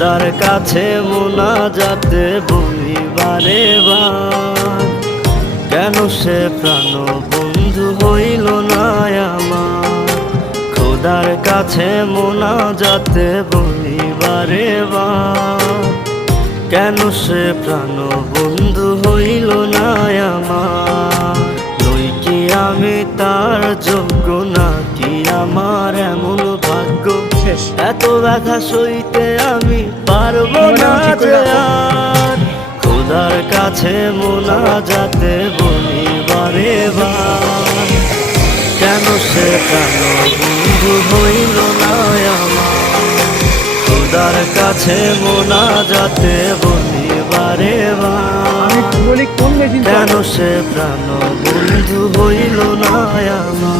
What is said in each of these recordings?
খোদার কাছে মোনাজাতে বলি বারে বার, কেন সে প্রাণ বন্ধু হইল না আমার। খোদার কাছে মোনাজাতে বলি বারে বার, কেন সে প্রাণ বন্ধু হইল না আমার। নই কি আমি তার যোগ্য, নাকি আমার এমন ভাগ্য, এত ব্যথা সইতে আমি পারবো না যে আর। খোদার কাছে মোনাজাতে বলি বারে বার, কেন সে প্রাণ বন্ধু হইল না আমার। খোদার কাছে মোনাজাতে বলি বারে বার, কেন সে প্রাণ বন্ধু হইল না আমার।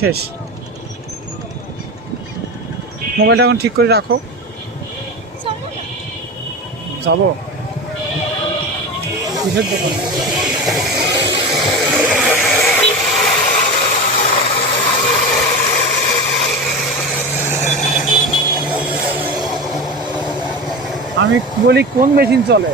শেষ। মোবাইলটা এখন ঠিক করে রাখো। যাবো কিসের দোকান? আমি বলি কোন মেশিন চলে?